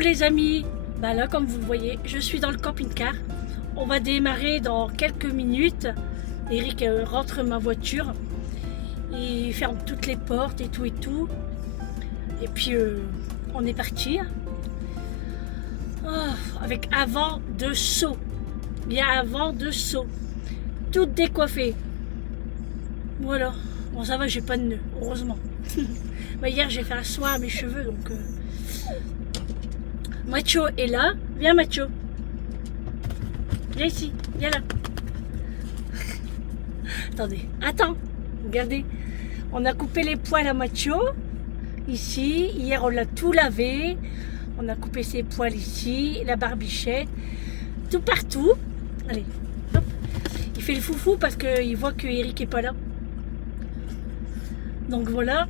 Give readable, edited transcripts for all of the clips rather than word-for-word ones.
les amis, bah là comme vous le voyez, je suis dans le camping-car. On va démarrer dans quelques minutes. Eric rentre ma voiture. Il ferme toutes les portes et tout et tout. Et puis on est parti. Oh, avec un vent de saut. Bien un vent de saut. Toute décoiffée. Voilà. Bon ça va, j'ai pas de nœud, heureusement. Bah, hier j'ai fait un soin à mes cheveux donc... Macho est là. Viens Macho. Viens ici. Viens là. Attendez. Attends. Regardez. On a coupé les poils à Macho. Ici. Hier on l'a tout lavé. On a coupé ses poils ici. La barbichette. Tout partout. Allez. Hop. Il fait le foufou parce qu'il voit que Eric est pas là. Donc voilà.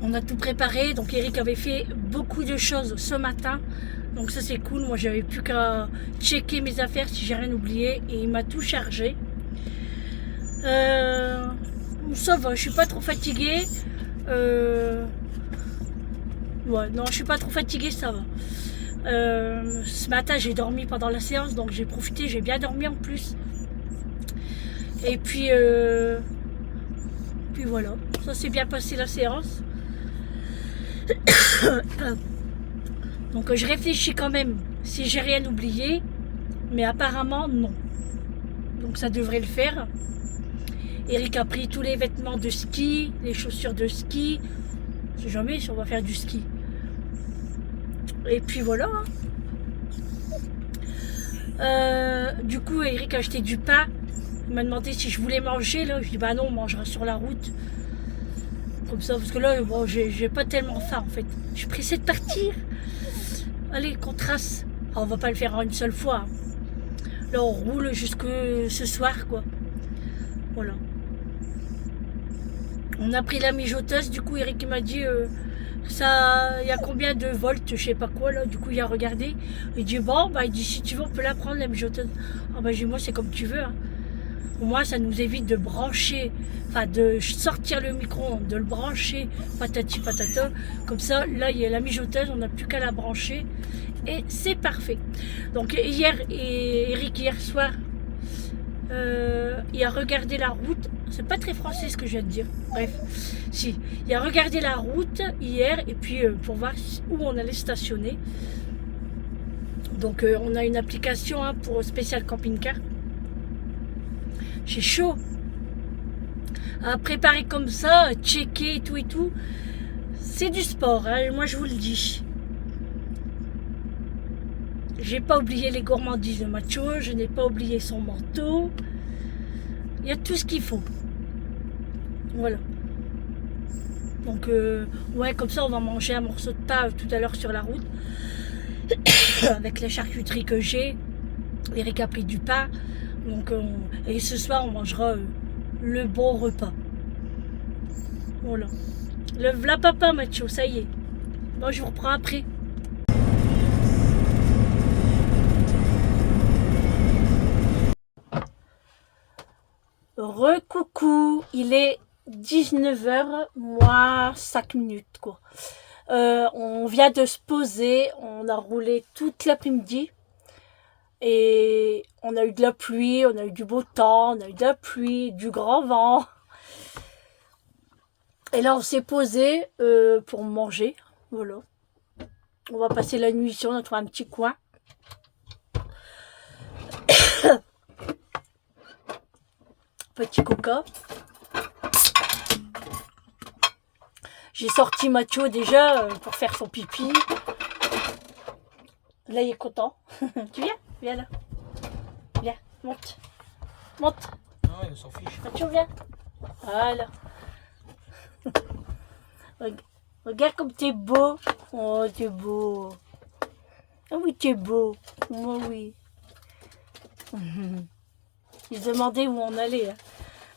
On a tout préparé. Donc Eric avait fait beaucoup de choses ce matin. Donc ça c'est cool. Moi j'avais plus qu'à checker mes affaires si j'ai rien oublié. Et il m'a tout chargé. Ça va, je suis pas trop fatiguée. Ouais, non, je suis pas trop fatiguée, ça va. Ce matin j'ai dormi pendant la séance. Donc j'ai profité, j'ai bien dormi en plus. Et puis voilà. Ça s'est bien passé la séance. Donc je réfléchis quand même si j'ai rien oublié, mais apparemment non. Donc ça devrait le faire. Eric a pris tous les vêtements de ski, les chaussures de ski. Je sais jamais si on va faire du ski. Et puis voilà. Du coup Eric a acheté du pain. Il m'a demandé si je voulais manger là. Je dis bah non, on mangera sur la route. Comme ça, parce que là bon, j'ai pas tellement faim en fait. Je suis pressée de partir. Allez, qu'on trace. Enfin, on va pas le faire en une seule fois. Là, on roule jusque ce soir, quoi. Voilà. On a pris la mijoteuse. Du coup, Eric m'a dit ça, il y a combien de volts, je sais pas quoi là. Du coup, il a regardé. Il dit bon, bah, il dit si tu veux, on peut la prendre la mijoteuse. Ah bah, j'ai moi, c'est comme tu veux. Hein. Au moins, ça nous évite de brancher, enfin de sortir le micro-ondes, de le brancher, patati patata. Comme ça, là, il y a la mijoteuse, on n'a plus qu'à la brancher. Et c'est parfait. Donc hier, Eric, hier soir, il a regardé la route. C'est pas très français ce que je viens de dire. Bref, si. Il a regardé la route hier et puis pour voir où on allait stationner. Donc on a une application hein, pour spécial camping-car. J'ai chaud. À préparer comme ça, checker et tout, c'est du sport, hein, moi je vous le dis. J'ai pas oublié les gourmandises de Macho, je n'ai pas oublié son manteau. Il y a tout ce qu'il faut. Voilà. Donc, ouais, comme ça on va manger un morceau de pain tout à l'heure sur la route. Avec la charcuterie que j'ai. Eric a pris du pain. Donc, et ce soir, on mangera le bon repas. Voilà. Le v'là papa, Macho, ça y est. Bon, je vous reprends après. Recoucou, il est 19h moins 5 minutes, quoi. On vient de se poser, on a roulé toute l'après-midi. Et on a eu de la pluie, on a eu du beau temps, on a eu de la pluie, du grand vent. Et là, on s'est posé pour manger. Voilà. On va passer la nuit ici, on a trouvé un petit coin. Petit coca. J'ai sorti Macho déjà pour faire son pipi. Là, il est content. Tu viens? Viens là. Viens, monte. Monte. Non, il s'en fiche. Macho, viens. Voilà. Regarde comme t'es beau. Oh, t'es beau. Oh oui, t'es beau. Oh oui. Il se demandait où on allait. Hein.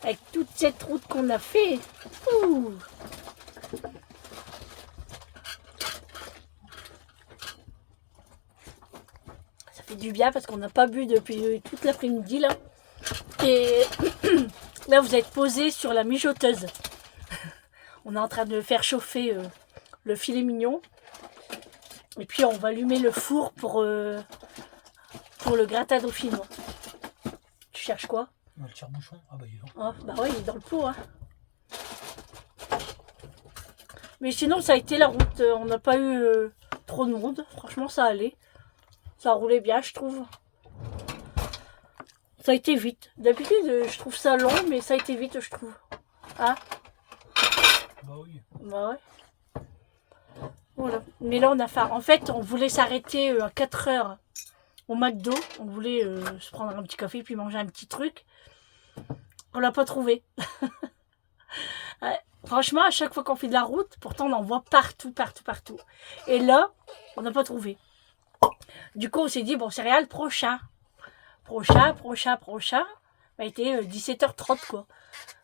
Avec toute cette route qu'on a fait. Ouh. Ça fait du bien parce qu'on n'a pas bu depuis toute l'après-midi là. Et là, vous êtes posé sur la mijoteuse. On est en train de faire chauffer le filet mignon. Et puis on va allumer le four pour le gratin dauphinois. Tu cherches quoi? Le tire-bouchon. Ah bah il est là. Ah, bah oui, il est dans le pot. Hein. Mais sinon, ça a été la route. On n'a pas eu trop de monde. Franchement, ça allait. Ça roulait bien, je trouve. Ça a été vite. D'habitude, je trouve ça long, mais ça a été vite, je trouve. Hein? Bah oui. Bah ouais. Voilà. Mais là, on a faim. En fait, on voulait s'arrêter à 4 heures au McDo. On voulait se prendre un petit café puis manger un petit truc. On l'a pas trouvé. Ouais. Franchement, à chaque fois qu'on fait de la route, pourtant on en voit partout, partout, partout. Et là, on n'a pas trouvé. Du coup, on s'est dit, bon, céréales, prochain. Prochain. Ça a été 17h30, quoi.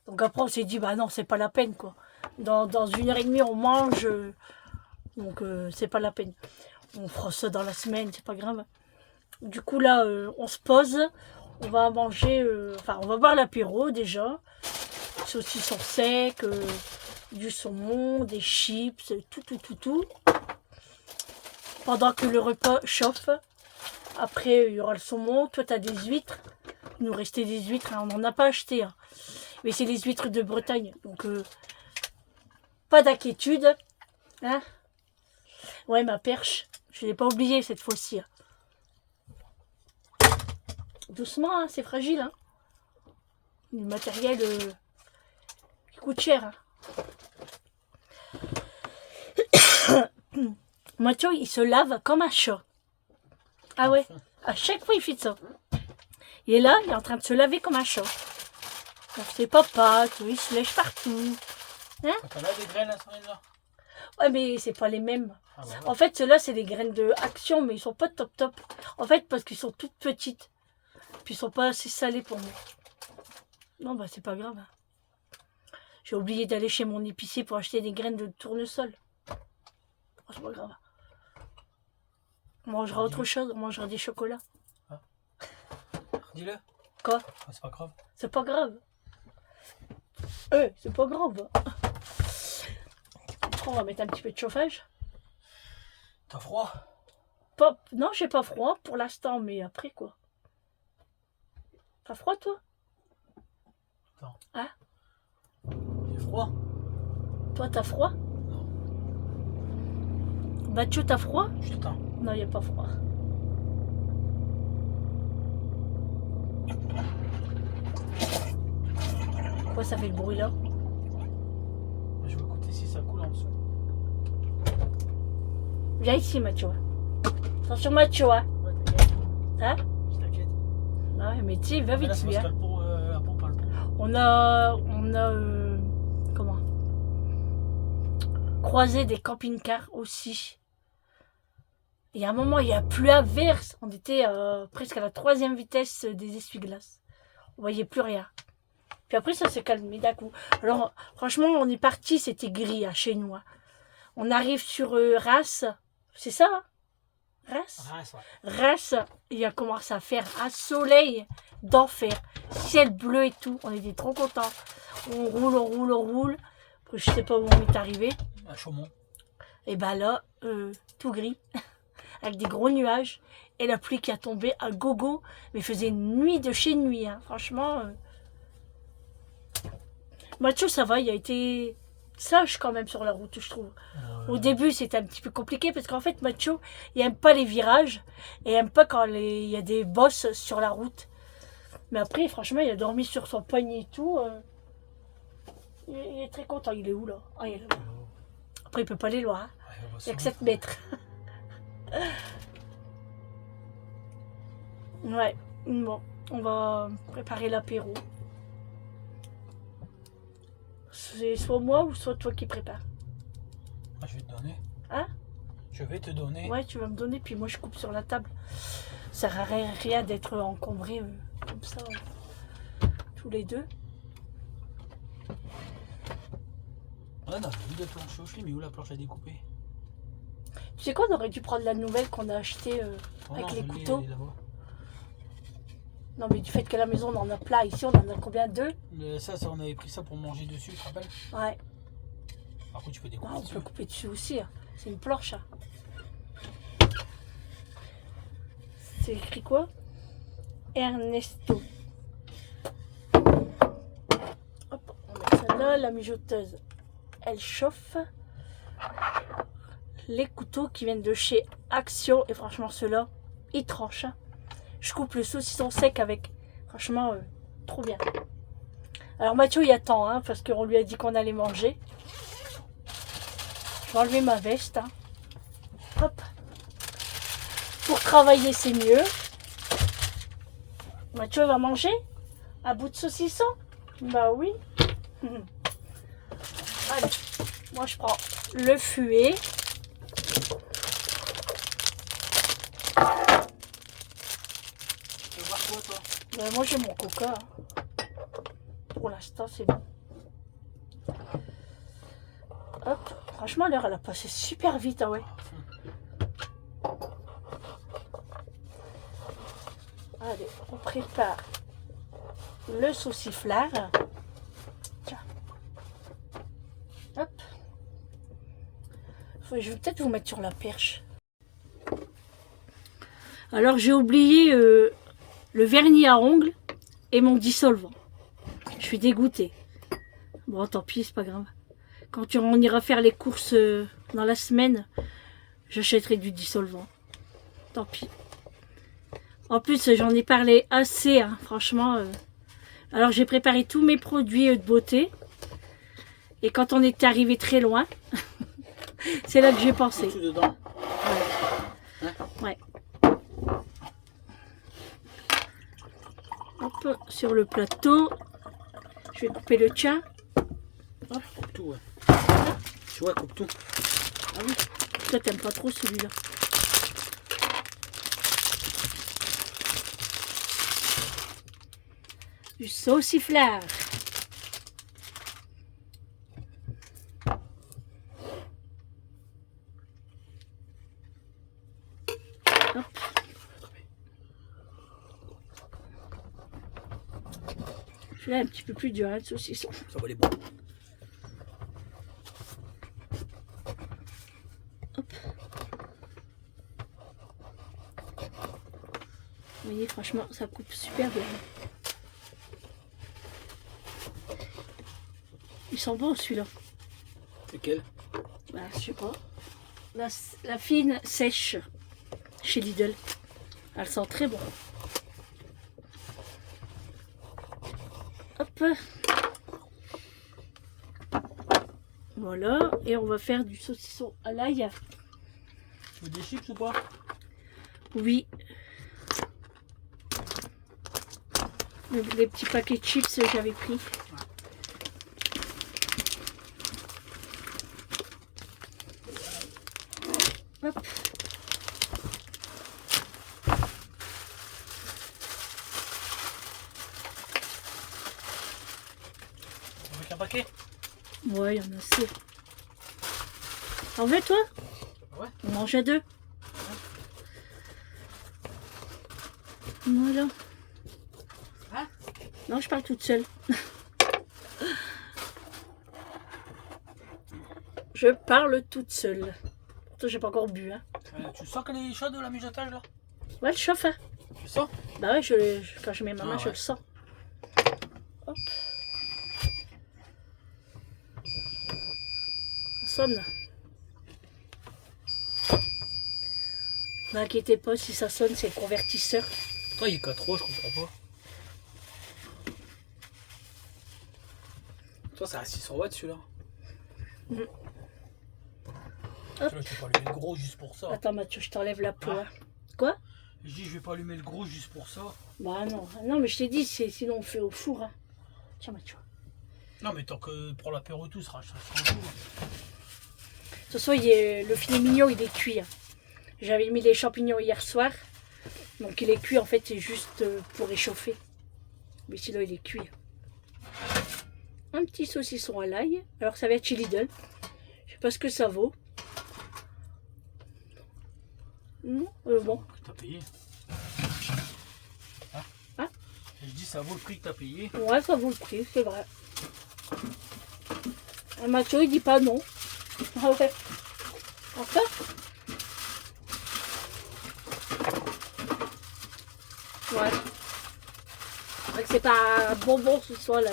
Donc après, on s'est dit, bah non, c'est pas la peine, quoi. Dans 1h30, on mange. Donc, c'est pas la peine. On fera ça dans la semaine, c'est pas grave. Du coup, là, on se pose. On va manger. Enfin, on va boire l'apéro, déjà. Saucisson sec, du saumon, des chips, tout. Pendant que le repas chauffe. Après, il y aura le saumon. Toi, tu as des huîtres. Il nous restait des huîtres. Hein. On n'en a pas acheté. Hein. Mais c'est les huîtres de Bretagne. Donc, pas d'inquiétude. Hein? Ouais, ma perche. Je ne l'ai pas oubliée cette fois-ci. Hein. Doucement, hein, c'est fragile. Hein. Le matériel qui coûte cher. Hein. Mathieu, il se lave comme un chat. Ah ouais, à chaque fois il fait ça. Et là, il est en train de se laver comme un chat. Donc c'est papa, il se lèche partout. Hein? T'as là des graines à ce là? Ouais, mais c'est pas les mêmes. Ah bah ouais. En fait, ceux-là, c'est des graines de Action, mais ils sont pas top. En fait, parce qu'ils sont toutes petites. Puis ils sont pas assez salés pour nous. Non, bah c'est pas grave. J'ai oublié d'aller chez mon épicier pour acheter des graines de tournesol. Oh, c'est pas grave. On mangera autre chose, on mangera des chocolats. Ah. Dis-le. Quoi? Ah, c'est pas grave. C'est pas grave. C'est pas grave. On va mettre un petit peu de chauffage. T'as froid? Pas... Non, j'ai pas froid pour l'instant, mais après quoi? T'as froid toi? Non. Hein? J'ai froid. Toi t'as froid? Non. Mathieu, t'as froid? Je t'attends. Non, y a pas froid. Pourquoi ça fait le bruit là? Je vais écouter si ça coule en dessous. Viens ici, Mathieu. Attention, Mathieu. Hein? Ouais, t'inquiète. Hein? Je t'inquiète. Ouais, mais tu sais, va vite, viens. On a comment? Croisé des camping-cars aussi. Et à un moment, il y a plu à verse. On était presque à la 3e vitesse des essuie-glaces. On voyait plus rien. Puis après, ça s'est calmé d'un coup. Alors, franchement, on est parti, c'était gris hein, chez nous. Hein. On arrive sur Reims. C'est ça hein? Reims? Reims, ouais. Reims, il a commencé à faire un soleil d'enfer. Ciel bleu et tout. On était trop contents. On roule. Après, je sais pas où on est arrivé. À Chaumont. Et ben là, tout gris. Avec des gros nuages. Et la pluie qui a tombé à gogo. Mais il faisait nuit de chez nuit. Hein. Franchement. Mathieu, ça va. Il a été sage quand même sur la route, je trouve. Au début, c'était un petit peu compliqué. Parce qu'en fait, Mathieu, il aime pas les virages. Et il aime pas quand il y a des bosses sur la route. Mais après, franchement, il a dormi sur son poignet et tout. Il est très content. Il est où là? Ah, il est là. Après, il peut pas aller loin. Hein. Il n'y a que 7 mètres. Ouais, bon, on va préparer l'apéro. C'est soit moi ou soit toi qui prépare. Ah, je vais te donner. Hein? Je vais te donner. Ouais, tu vas me donner, puis moi je coupe sur la table. Ça sert à rien d'être encombré comme ça, tous les deux. Ah non, j'ai vu de planche au mais où la planche à découper? Tu sais quoi, on aurait dû prendre la nouvelle qu'on a achetée avec les couteaux. Non, mais du fait qu'à la maison on en a plein, ici on en a combien? 2? Ça, on avait pris ça pour manger dessus, tu te rappelles? Ouais. Par contre, tu peux découper On dessus. peut couper dessus aussi, hein. C'est une planche. Hein. c'est écrit quoi? Ernesto. Hop, on met ça là. La mijoteuse, elle chauffe. Les couteaux qui viennent de chez Action. Et franchement, ceux-là, ils tranchent. Hein. Je coupe le saucisson sec avec. Franchement, trop bien. Alors Mathieu, il attend, hein, parce qu'on lui a dit qu'on allait manger. Je vais enlever ma veste. Hein. Hop. Pour travailler, c'est mieux. Mathieu va manger à bout de saucisson? Bah oui. Allez, moi je prends le fuet. Tu veux voir quoi, toi? Bah, moi j'ai mon coca. Pour l'instant, c'est bon. Hop. Franchement, l'heure, elle a passé super vite, ah ouais. Allez, on prépare le sauciflard. Tiens. Hop. Je vais peut-être vous mettre sur la perche. Alors, j'ai oublié le vernis à ongles et mon dissolvant. Je suis dégoûtée. Bon, tant pis, c'est pas grave. Quand on ira faire les courses dans la semaine, j'achèterai du dissolvant. Tant pis. En plus, j'en ai parlé assez, hein, franchement. Alors, j'ai préparé tous mes produits de beauté. Et quand on est arrivé très loin, c'est là que j'ai pensé. Tout dedans. Ouais. Hein? Ouais. Hop, sur le plateau. Je vais couper le tien. Hop. Coupe tout, ouais. Tu vois, coupe tout. Ah oui, toi t'aimes pas trop celui-là. Du sauciflard. Hop. Celui-là est un petit peu plus dur, hein, le saucisson. Ça va les bon. Hop. Vous voyez, franchement, ça coupe super bien. Il sent bon celui-là. Lequel? Bah, je sais pas. La fine sèche chez Lidl. Elle sent très bon. Hop. Voilà. Et on va faire du saucisson à l'ail. Tu veux des chips ou pas? Oui. Les petits paquets de chips, j'avais pris. Hop. Avec un paquet? Ouais, il y en a assez. En veux, toi? Ouais. On mange à deux. Voilà. Hein? Non, je parle toute seule. Je parle toute seule. Pourtant, j'ai pas encore bu. Hein. Tu sens qu'elle est chaude, la mijotage, là? Ouais, elle chauffe. Hein. Tu sens? Bah ouais, quand je mets ma main, je ouais. le sens. Hop. Ça sonne. N'inquiétez pas, si ça sonne, c'est le convertisseur. Toi, il est 4 je comprends pas. Toi, c'est à 600 watts celui-là. Hop. Celui-là, tu peux pas allumer le gros juste pour ça. Attends, Mathieu, je t'enlève la peau. Ah. Hein. Quoi? Je dis, je vais pas allumer le gros juste pour ça. Bah non, non, mais je t'ai dit, sinon on fait au four. Hein. Tiens, Mathieu. Non, mais tant que pour l'apéro et tout, ça sera un jour. De toute façon, le filet mignon, il est cuit. Hein. J'avais mis les champignons hier soir. Donc il est cuit, en fait, c'est juste pour réchauffer. Mais sinon, il est cuit. Un petit saucisson à l'ail. Alors, ça va être chez Lidl. Je sais pas ce que ça vaut. Non, bon. T'as payé. Hein? Hein? Je dis, ça vaut le prix que t'as payé. Ouais, ça vaut le prix, c'est vrai. Et Mathieu, il dit pas non. Ah ouais. Encore? vrai que c'est pas bonbon ce soir-là.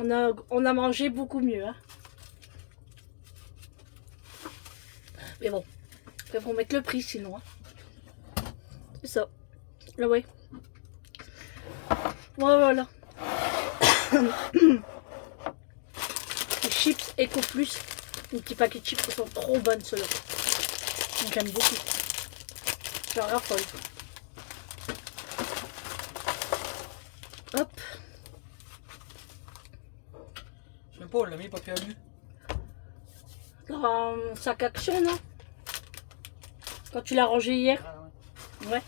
Hein. On a mangé beaucoup mieux. Hein. Mais bon, il faut mettre le prix sinon. Hein. C'est ça. Ah ouais. Voilà. Les chips Eco Plus. Les petits paquets de chips sont trop bonnes ceux-là. J'aime beaucoup. J'en raffole. Hop. Je sais même pas, on l'a mis papier alu. Dans un sac action, non? Quand tu l'as rangé hier? Ah, Ouais.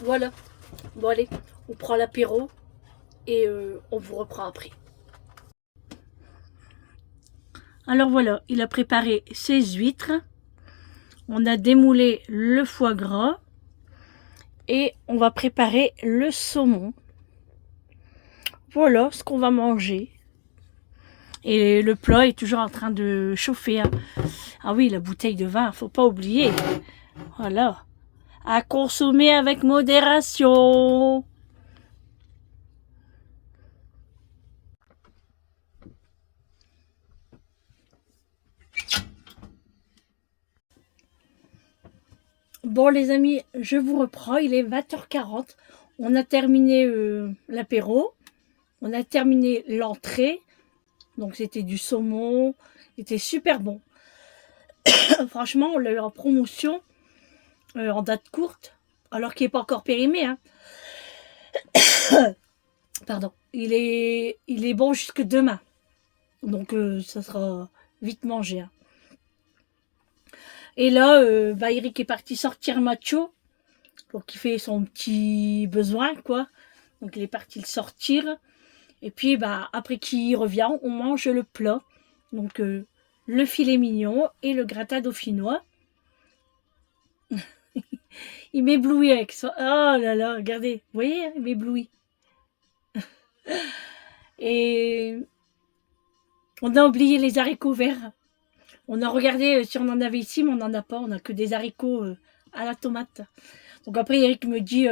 Voilà. Bon allez, on prend l'apéro et on vous reprend après. Alors voilà, il a préparé ses huîtres. On a démoulé le foie gras. Et on va préparer le saumon. Voilà ce qu'on va manger. Et le plat est toujours en train de chauffer. Hein. Ah oui, la bouteille de vin, faut pas oublier. Voilà. À consommer avec modération. Bon les amis, je vous reprends. Il est 20h40. On a terminé l'apéro. On a terminé l'entrée. Donc c'était du saumon. C'était super bon. Franchement, on l'a eu en promotion. En date courte, alors qu'il n'est pas encore périmé. Hein. Pardon. Il est bon jusque demain. Donc, ça sera vite mangé. Hein. Et là, Eric est parti sortir Macho pour qu'il fait son petit besoin, quoi. Donc, il est parti le sortir. Et puis, après qu'il revient, on mange le plat. Donc, le filet mignon et le gratin dauphinois. Il m'éblouit avec ça. Oh là là, regardez. Vous voyez, il m'éblouit. Et on a oublié les haricots verts. On a regardé si on en avait ici, mais on n'en a pas. On n'a que des haricots à la tomate. Donc après, Eric me dit,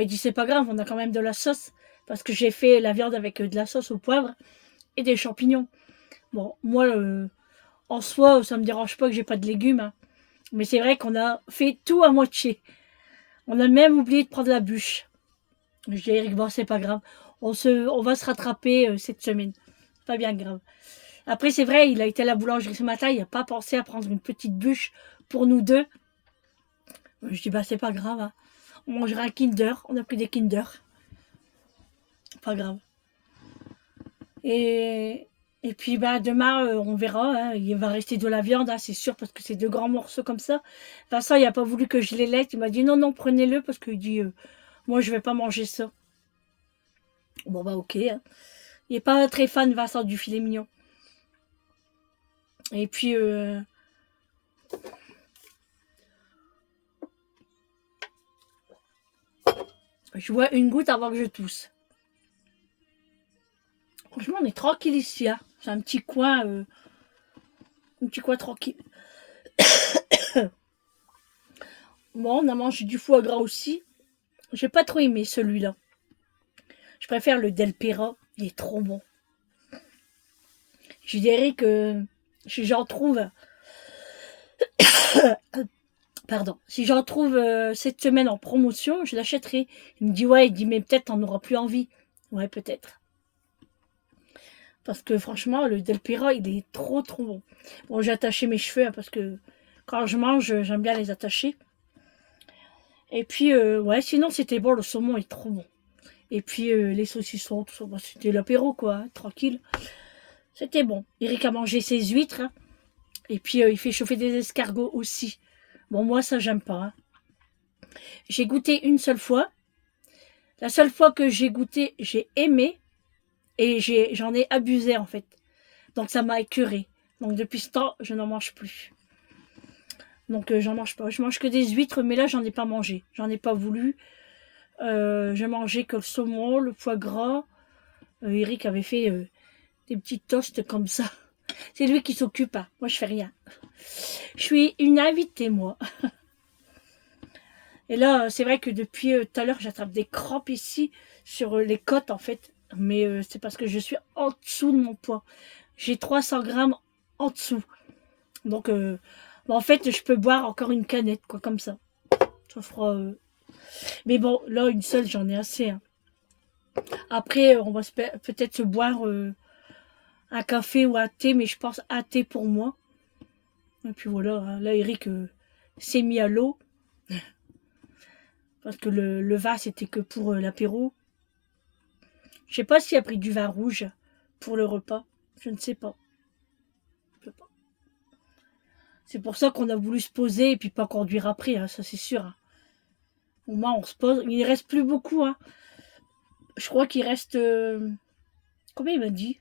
il dit c'est pas grave, on a quand même de la sauce. Parce que j'ai fait la viande avec de la sauce au poivre et des champignons. Bon, moi, en soi, ça me dérange pas que j'ai pas de légumes. Hein. Mais c'est vrai qu'on a fait tout à moitié. On a même oublié de prendre la bûche. Je dis à Eric, bon, c'est pas grave. On va se rattraper cette semaine. Pas bien grave. Après, c'est vrai, il a été à la boulangerie ce matin. Il n'a pas pensé à prendre une petite bûche pour nous deux. Je dis, c'est pas grave. Hein. On mangera un Kinder. On a pris des Kinder. Pas grave. Et puis, demain, on verra. Hein. Il va rester de la viande, hein, c'est sûr, parce que c'est deux grands morceaux comme ça. Vincent, il n'a pas voulu que je les laisse. Il m'a dit, non, non, prenez-le, parce qu'il dit, moi, je vais pas manger ça. Bon, ok. Hein. Il n'est pas très fan, Vincent, du filet mignon. Et puis, je vois une goutte avant que je tousse. Franchement, on est tranquille ici. Hein. C'est un petit coin tranquille. Bon, on a mangé du foie gras aussi. J'ai pas trop aimé celui-là. Je préfère le Del Pera. Il est trop bon. Je dirais que si j'en trouve... Pardon. Si j'en trouve cette semaine en promotion, je l'achèterai. Il me dit, ouais, il dit, mais peut-être t'en auras plus envie. Ouais, peut-être. Parce que franchement, le Del Pera, il est trop bon. Bon, j'ai attaché mes cheveux, hein, parce que quand je mange, j'aime bien les attacher. Et puis, ouais, sinon, c'était bon, le saumon est trop bon. Et puis, les saucissons, tout ça, c'était l'apéro, quoi, hein, tranquille. C'était bon. Eric a mangé ses huîtres. Hein, et puis, il fait chauffer des escargots aussi. Bon, moi, ça, j'aime pas. Hein. J'ai goûté une seule fois. La seule fois que j'ai goûté, j'ai aimé. Et j'en ai abusé, en fait. Donc, ça m'a écœuré. Donc, depuis ce temps, je n'en mange plus. Donc, j'en mange pas. Je mange que des huîtres, mais là, j'en ai pas mangé. J'en ai pas voulu. J'ai mangé que le saumon, le foie gras. Eric avait fait des petits toasts comme ça. C'est lui qui s'occupe. Hein. Moi, je fais rien. Je suis une invitée, moi. Et là, c'est vrai que depuis tout à l'heure, j'attrape des crampes ici, sur les côtes en fait. Mais c'est parce que je suis en dessous de mon poids. J'ai 300 grammes en dessous. Donc, en fait, je peux boire encore une canette, quoi, comme ça. Ça fera, mais bon, là, une seule, j'en ai assez, hein. Après, on va peut-être se boire un café ou un thé, mais je pense un thé pour moi. Et puis voilà, hein, là, Eric s'est mis à l'eau, parce que le vin, c'était que pour l'apéro. Je sais pas s'il a pris du vin rouge pour le repas. Je ne sais pas. Je sais pas. C'est pour ça qu'on a voulu se poser et puis pas conduire après, hein, ça c'est sûr, hein. Au moins, on se pose. Il ne reste plus beaucoup, hein. Je crois qu'il reste... combien il m'a dit?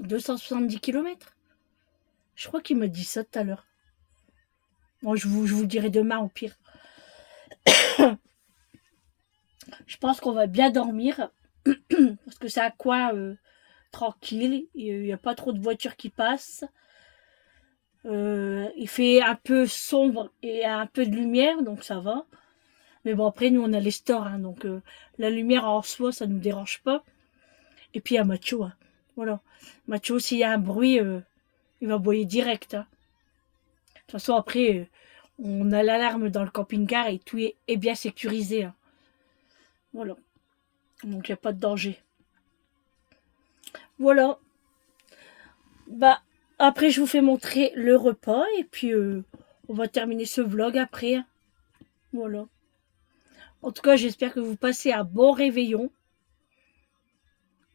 270 km. Je crois qu'il m'a dit ça tout à l'heure. Bon, je vous le dirai demain au pire. Je pense qu'on va bien dormir. Parce que c'est un coin tranquille. Il n'y a pas trop de voitures qui passent. Il fait un peu sombre et un peu de lumière, donc ça va. Mais bon, après, nous, on a les stores, hein, donc la lumière en soi, ça ne nous dérange pas. Et puis, il y a Macho, hein. Voilà. Macho, s'il y a un bruit, il va aboyer direct, hein. De toute façon, après, on a l'alarme dans le camping-car et tout est bien sécurisé, hein. Voilà. Donc, il n'y a pas de danger. Voilà. Bah, après, je vous fais montrer le repas et puis on va terminer ce vlog après, hein. Voilà. En tout cas, j'espère que vous passez un bon réveillon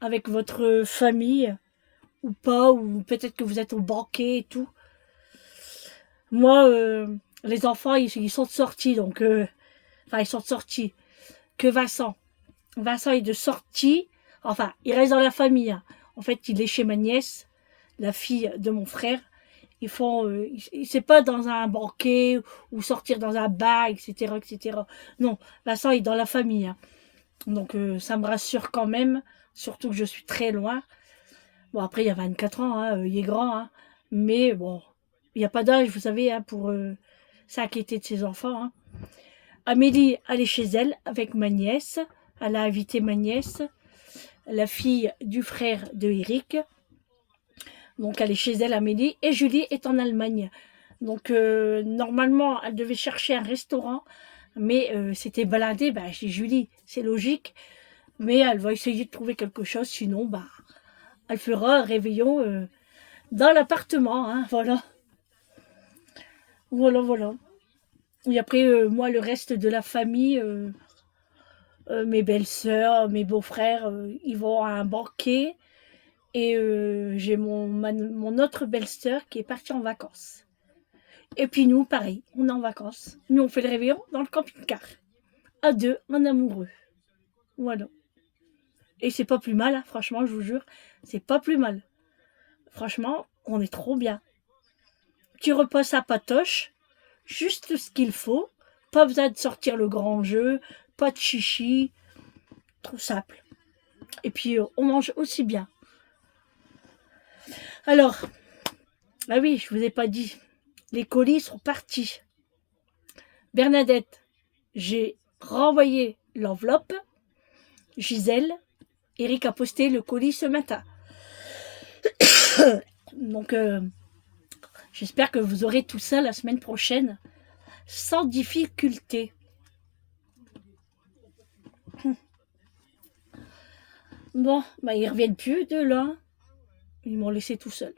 avec votre famille ou pas, ou peut-être que vous êtes au banquet et tout. Moi, les enfants, ils sont sortis, donc... enfin, ils sont sortis. Que Vincent. Vincent est de sortie. Enfin, il reste dans la famille, hein. En fait, il est chez ma nièce, la fille de mon frère. Ils font... c'est pas dans un banquet ou sortir dans un bar, etc., etc. Non, Vincent est dans la famille, hein. Donc, ça me rassure quand même. Surtout que je suis très loin. Bon, après, il y a 24 ans, hein, il est grand, hein. Mais bon, il n'y a pas d'âge, vous savez, hein, pour s'inquiéter de ses enfants, hein. Amélie, elle est chez elle avec ma nièce. Elle a invité ma nièce, la fille du frère de Eric. Donc, elle est chez elle, Amélie. Et Julie est en Allemagne. Donc, normalement, elle devait chercher un restaurant. Mais c'était baladé. Ben, chez Julie, c'est logique. Mais elle va essayer de trouver quelque chose. Sinon, bah, elle fera un réveillon dans l'appartement, hein, voilà. Voilà, voilà. Et après, moi, le reste de la famille, mes belles-sœurs, mes beaux-frères, ils vont à un banquet. Et j'ai mon autre belle-sœur qui est partie en vacances. Et puis nous, pareil, on est en vacances. Nous, on fait le réveillon dans le camping-car. À deux, en amoureux. Voilà. Et c'est pas plus mal, hein, franchement, je vous jure. C'est pas plus mal. Franchement, on est trop bien. Petit repas sympatoche, juste ce qu'il faut. Pas besoin de sortir le grand jeu, pas de chichi. Trop simple. Et puis, on mange aussi bien. Alors, ah oui, je vous ai pas dit. Les colis sont partis. Bernadette, j'ai renvoyé l'enveloppe. Gisèle, Eric a posté le colis ce matin. Donc, j'espère que vous aurez tout ça la semaine prochaine, sans difficulté. Bon, bah ils reviennent plus de là. Ils m'ont laissé tout seul.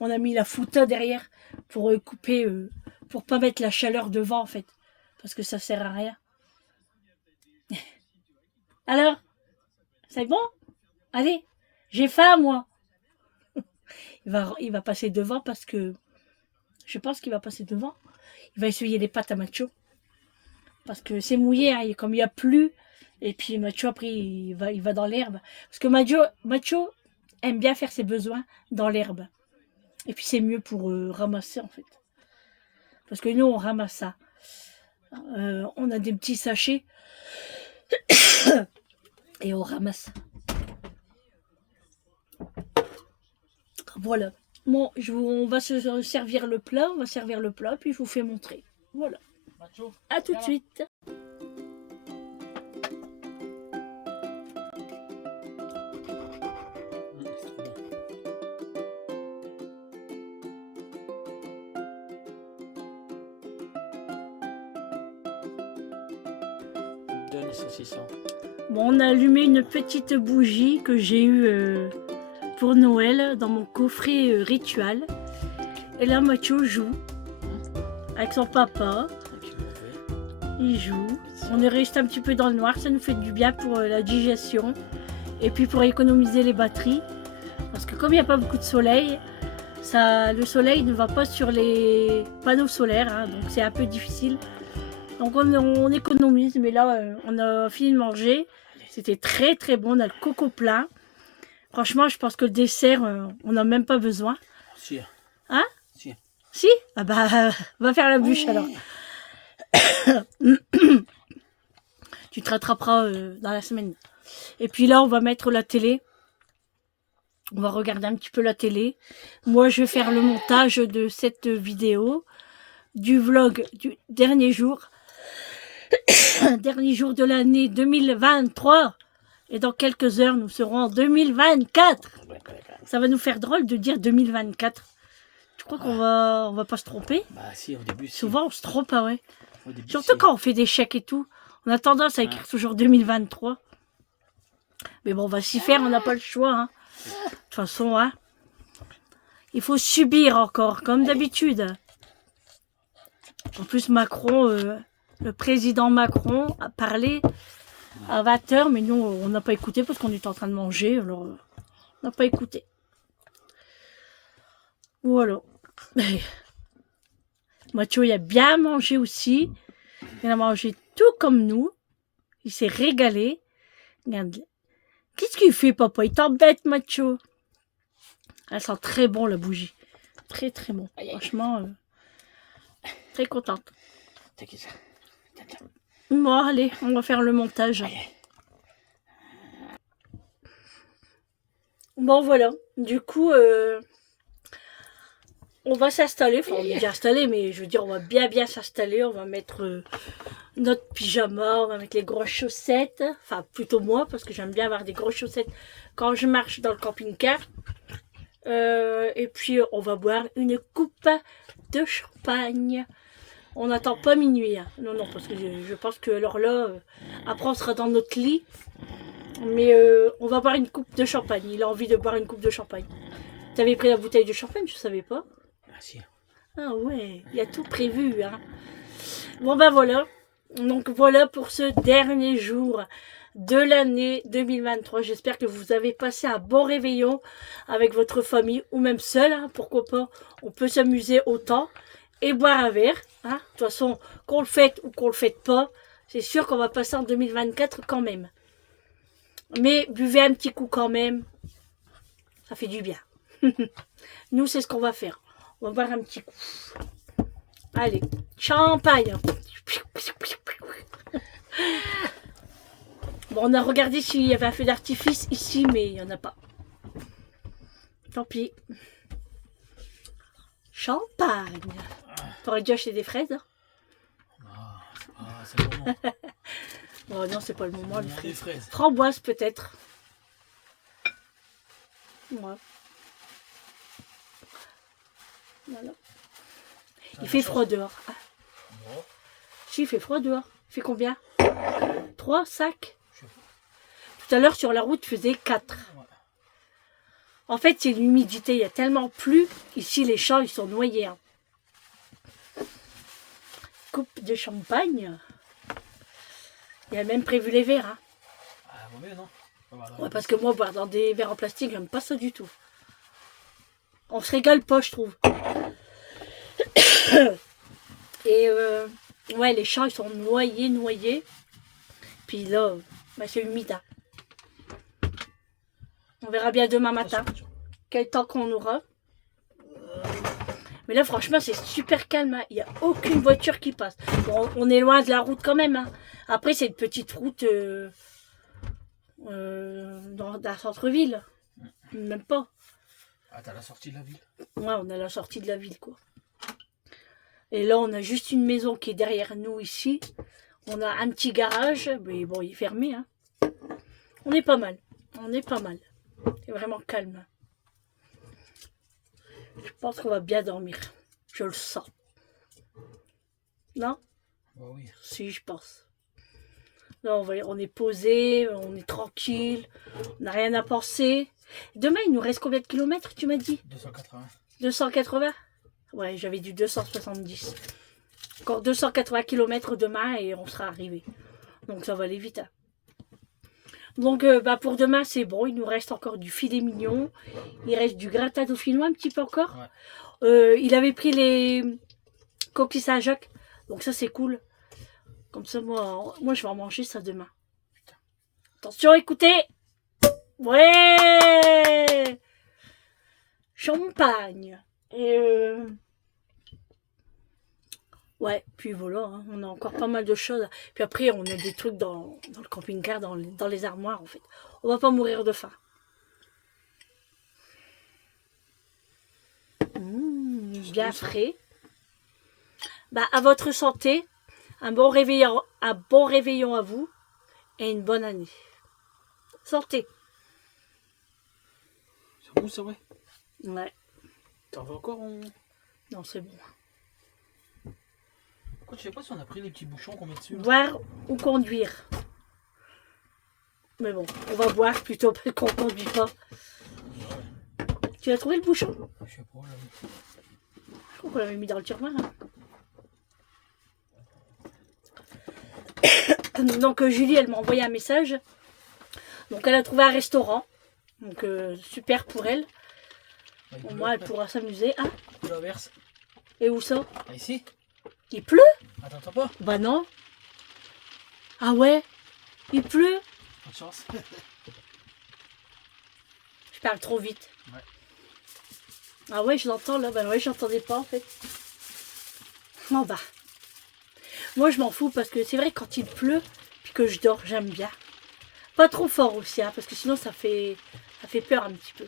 On a mis la fouta derrière pour couper, pour pas mettre la chaleur devant en fait, parce que ça sert à rien. Alors, c'est bon? Allez, j'ai faim moi. Il va passer devant parce que je pense qu'il va passer devant. Il va essuyer les pattes à Macho parce que c'est mouillé, hein, et comme il n'y a plus. Et puis Macho après il va dans l'herbe parce que Macho aime bien faire ses besoins dans l'herbe. Et puis c'est mieux pour ramasser en fait. Parce que nous on ramasse ça. On a des petits sachets et on ramasse. Voilà. Bon, on va se servir le plat, puis je vous fais montrer. Voilà. Macho. À tout de Viens là. suite. C'est trop bon. Donne les saucissons. Bon, on a allumé une petite bougie que j'ai eue pour Noël dans mon coffret rituel. Et là, Mathieu joue avec son papa. Il joue. On est resté un petit peu dans le noir. Ça nous fait du bien pour la digestion. Et puis pour économiser les batteries. Parce que comme il n'y a pas beaucoup de soleil, le soleil ne va pas sur les panneaux solaires. Hein, donc c'est un peu difficile. Donc on économise. Mais là, on a fini de manger. C'était très très bon. On a le coco plein. Franchement, je pense que le dessert, on n'a même pas besoin. Si. Hein? Si. Si? Ah bah, va faire la bûche alors. Tu te rattraperas dans la semaine. Et puis là, on va mettre la télé. On va regarder un petit peu la télé. Moi, je vais faire le montage de cette vidéo, du vlog du dernier jour. Dernier jour de l'année 2023. Et dans quelques heures, nous serons en 2024. Ça va nous faire drôle de dire 2024. Tu crois qu'on va pas se tromper? Bah si, au début. Souvent, on se trompe, ah ouais. Au début, Surtout si. quand on fait des chèques et tout. On a tendance à écrire toujours 2023. Mais bon, on va s'y faire, on n'a pas le choix. Hein. De toute façon, hein, il faut subir encore, comme d'habitude. En plus, Macron, le président Macron a parlé à 20h, mais nous, on n'a pas écouté parce qu'on était en train de manger. Alors, on n'a pas écouté. Voilà. Mathieu, il a bien mangé aussi. Il a mangé tout comme nous. Il s'est régalé. Regarde. Qu'est-ce qu'il fait, papa? Il t'embête, Mathieu. Elle sent très bon, la bougie. Très, très bon. Franchement, très contente. Bon, allez, on va faire le montage. Bon, voilà. Du coup, on va s'installer. Enfin, on est déjà installé, mais je veux dire, on va bien s'installer. On va mettre notre pyjama, on va mettre les grosses chaussettes. Enfin, plutôt moi, parce que j'aime bien avoir des grosses chaussettes quand je marche dans le camping-car. Et puis, on va boire une coupe de champagne. On n'attend pas minuit. Hein. Non, parce que je pense que alors là, après, on sera dans notre lit. Mais on va boire une coupe de champagne. Il a envie de boire une coupe de champagne. Tu avais pris la bouteille de champagne, je savais pas. Ah si. Ah ouais, il y a tout prévu. Hein. Bon ben voilà. Donc voilà pour ce dernier jour de l'année 2023. J'espère que vous avez passé un bon réveillon avec votre famille ou même seul. Hein, pourquoi pas, on peut s'amuser autant et boire un verre. Hein. De toute façon, qu'on le fête ou qu'on le fête pas, c'est sûr qu'on va passer en 2024 quand même. Mais buvez un petit coup quand même. Ça fait du bien. Nous, c'est ce qu'on va faire. On va boire un petit coup. Allez, champagne. Bon, on a regardé s'il y avait un feu d'artifice ici, mais il n'y en a pas. Tant pis. Champagne. T'aurais dû acheter des fraises. C'est le moment. Oh non, c'est pas le moment, les Des fraises. fraises. Framboise peut-être. Ouais. Voilà. Il fait froid dehors. Ah. Bon. Si, il fait froid dehors. Il fait combien? 3 sacs. Tout à l'heure, sur la route, il faisait 4. Ouais. En fait, c'est l'humidité. Il y a tellement plu. Ici, les champs, ils sont noyés. Hein. Coupe de champagne. Il a même prévu les verres. Hein. Ah, vaut mieux, non? Ouais, parce que moi, boire dans des verres en plastique, j'aime pas ça du tout. On se régale pas, je trouve. Et ouais, les champs, ils sont noyés. Puis là, bah, c'est humide. Hein. On verra bien demain matin quel temps qu'on aura. Mais là, franchement, c'est super calme. Hein. Il n'y a aucune voiture qui passe. Bon, on est loin de la route quand même. Hein. Après, c'est une petite route dans un centre-ville. Même pas. Ah, t'as la sortie de la ville? Ouais, on a la sortie de la ville, quoi. Et là, on a juste une maison qui est derrière nous ici. On a un petit garage, mais bon, il est fermé. Hein. On est pas mal. On est pas mal. C'est vraiment calme. Je pense qu'on va bien dormir. Je le sens. Non? Bah oui. Si, je pense. Là, on est posé, on est tranquille. On n'a rien à penser. Demain, il nous reste combien de kilomètres, tu m'as dit? 280. 280? Ouais, j'avais dit 270. Encore 280 km demain et on sera arrivé. Donc ça va aller vite. Hein. Donc pour demain, c'est bon. Il nous reste encore du filet mignon. Il reste du gratin dauphinois un petit peu encore. Ouais. Il avait pris les coquilles Saint-Jacques. Donc ça, c'est cool. Comme ça, moi, je vais en manger ça demain. Putain. Attention, écoutez. Ouais. Champagne. Et ouais, puis voilà, hein, on a encore pas mal de choses. Puis après, on a des trucs dans le camping-car, dans les armoires, en fait. On va pas mourir de faim. Bien frais. Bah, à votre santé, un bon réveillon à vous et une bonne année. Santé. C'est bon, ça, ouais? Ouais. T'en veux encore Non, c'est bon. Je sais pas si on a pris les petits bouchons qu'on met dessus. Là. Boire ou conduire. Mais bon, on va boire plutôt qu'on conduit pas. Ouais. Tu as trouvé le bouchon? Je sais pas. Là. Je crois qu'on l'avait mis dans le tiroir. Hein. Donc Julie, elle m'a envoyé un message. Donc elle a trouvé un restaurant. Donc super pour elle. Au moins elle pourra s'amuser. Hein? L'inverse. Et où ça? Ici. Il pleut? Attends pas. Bah non. Ah ouais? Il pleut? Pas de chance. Je parle trop vite. Ouais. Ah ouais, je l'entends là. Bah ouais, j'entendais pas en fait. Non bah. Moi je m'en fous parce que c'est vrai quand il pleut puis que je dors, j'aime bien. Pas trop fort aussi, hein, parce que sinon ça fait peur un petit peu.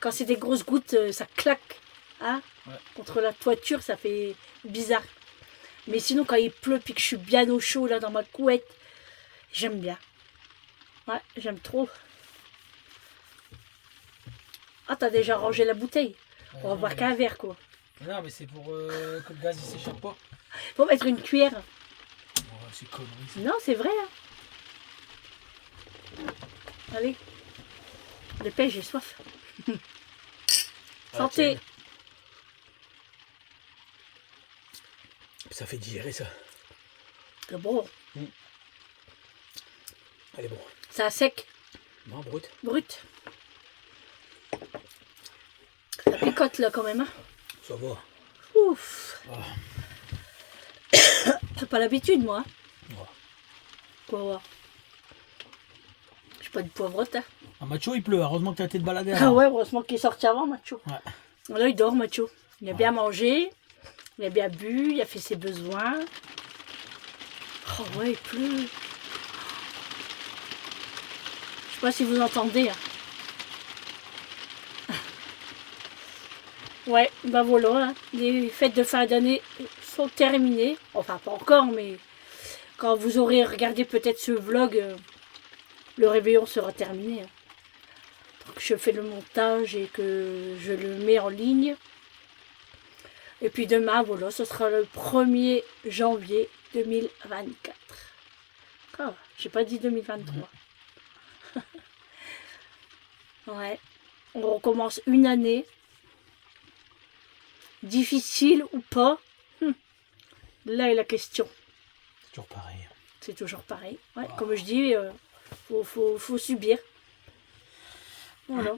Quand c'est des grosses gouttes, ça claque. Hein, ouais. Contre la toiture, ça fait bizarre. Mais sinon, quand il pleut puis que je suis bien au chaud là dans ma couette, j'aime bien. Ouais, j'aime trop. Ah, t'as déjà rangé la bouteille? On va boire qu'un verre, quoi. Non, mais c'est pour que le gaz il s'échappe pas. Faut mettre une cuillère. Oh, c'est connerie. Ça. Non, c'est vrai. Hein. Allez. Dépêche, j'ai soif. Santé. Ça fait digérer ça. C'est bon. Elle est bon. C'est à sec. Non, brut. Brut. Ça picote là quand même. Hein. Ça va. Ouf. Oh. J'ai pas l'habitude moi. Ouais. Quoi? J'ai pas de poivrotte. Hein. Ah, Macho il pleut, heureusement que tu as été te balader. Ah ouais, heureusement qu'il est sorti avant Macho. Ouais. Là il dort Macho. Il a bien mangé. Il a bien bu, il a fait ses besoins. Oh ouais, il pleut. Je sais pas si vous entendez. Hein. Ouais, bah voilà. Hein. Les fêtes de fin d'année sont terminées. Enfin, pas encore, mais quand vous aurez regardé peut-être ce vlog, le réveillon sera terminé. Hein. Donc, je fais le montage et que je le mets en ligne. Et puis demain, voilà, ce sera le 1er janvier 2024. Ah, j'ai pas dit 2023. Ouais, on recommence une année. Difficile ou pas? Là est la question. C'est toujours pareil. C'est toujours pareil. Ouais, oh. Comme je dis, faut subir. Voilà.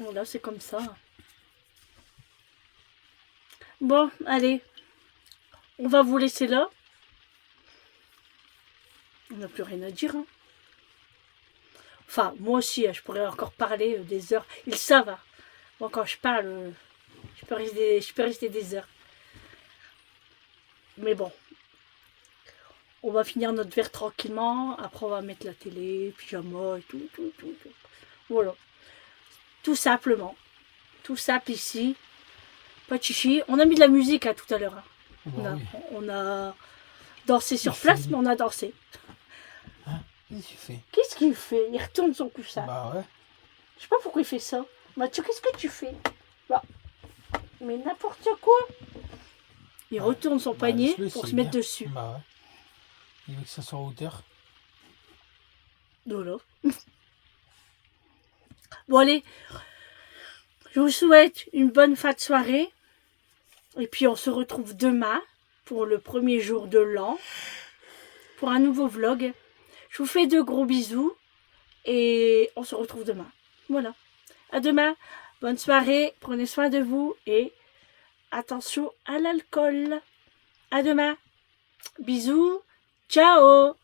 Voilà, c'est comme ça. Bon, allez. On va vous laisser là. On n'a plus rien à dire. Hein. Enfin, moi aussi, je pourrais encore parler des heures. Ils savent. Hein. Moi, quand je parle, je peux rester des heures. Mais bon. On va finir notre verre tranquillement. Après, on va mettre la télé, pyjama et tout. Voilà. Tout simplement. Tout simple ici. Pas de chichi. On a mis de la musique à tout à l'heure. Hein. Bah oui. On a dansé sur Il place, fait- mais on a dansé. Hein? Qu'est-ce que tu fais? Qu'est-ce qu'il fait? Il retourne son coussin. Bah ouais. Je sais pas pourquoi il fait ça. Mathieu, qu'est-ce que tu fais? Bah, mais n'importe quoi. Il retourne son panier laisse-le, pour c'est se mettre bien. dessus. Bah ouais. Il veut que ça soit en hauteur. Voilà. Bon allez, je vous souhaite une bonne fin de soirée. Et puis on se retrouve demain pour le premier jour de l'an. Pour un nouveau vlog. Je vous fais de gros bisous. Et on se retrouve demain. Voilà. À demain. Bonne soirée. Prenez soin de vous. Et attention à l'alcool. À demain. Bisous. Ciao.